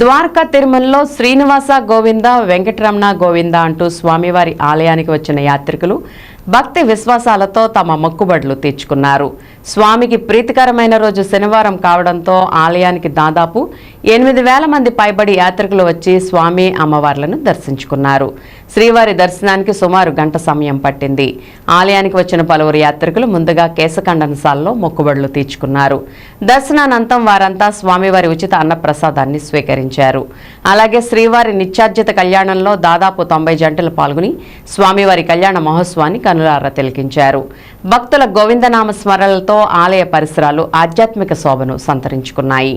ద్వారకా తిరుమలలో శ్రీనివాస గోవింద వెంకటరమణ గోవింద అంటూ స్వామివారి ఆలయానికి వచ్చిన యాత్రికులు భక్తి విశ్వాసాలతో తమ మొక్కుబడులు తీర్చుకున్నారు. స్వామికి ప్రీతికరమైన రోజు శనివారం కావడంతో ఆలయానికి దాదాపు ఎనిమిది వేల మంది పైబడి యాత్రికులు వచ్చి స్వామి అమ్మవార్లను దర్శించుకున్నారు. శ్రీవారి దర్శనానికి సుమారు గంట సమయం పట్టింది. ఆలయానికి వచ్చిన పలువురు యాత్రికులు ముందుగా కేశఖండనశాలలో మొక్కుబడులు తీర్చుకున్నారు. దర్శనానంతం వారంతా స్వామివారి ఉచిత అన్నప్రసాదాన్ని స్వీకరించారు. అలాగే శ్రీవారి నిత్యార్జిత కళ్యాణంలో దాదాపు తొంభై జంటలు పాల్గొని స్వామివారి కళ్యాణ మహోత్సవాన్ని కనులారా తిలకించారు. భక్తుల గోవిందనామ స్మరణలతో ఆలయ పరిసరాలు ఆధ్యాత్మిక శోభను సంతరించుకున్నాయి.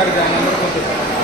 అడిగాను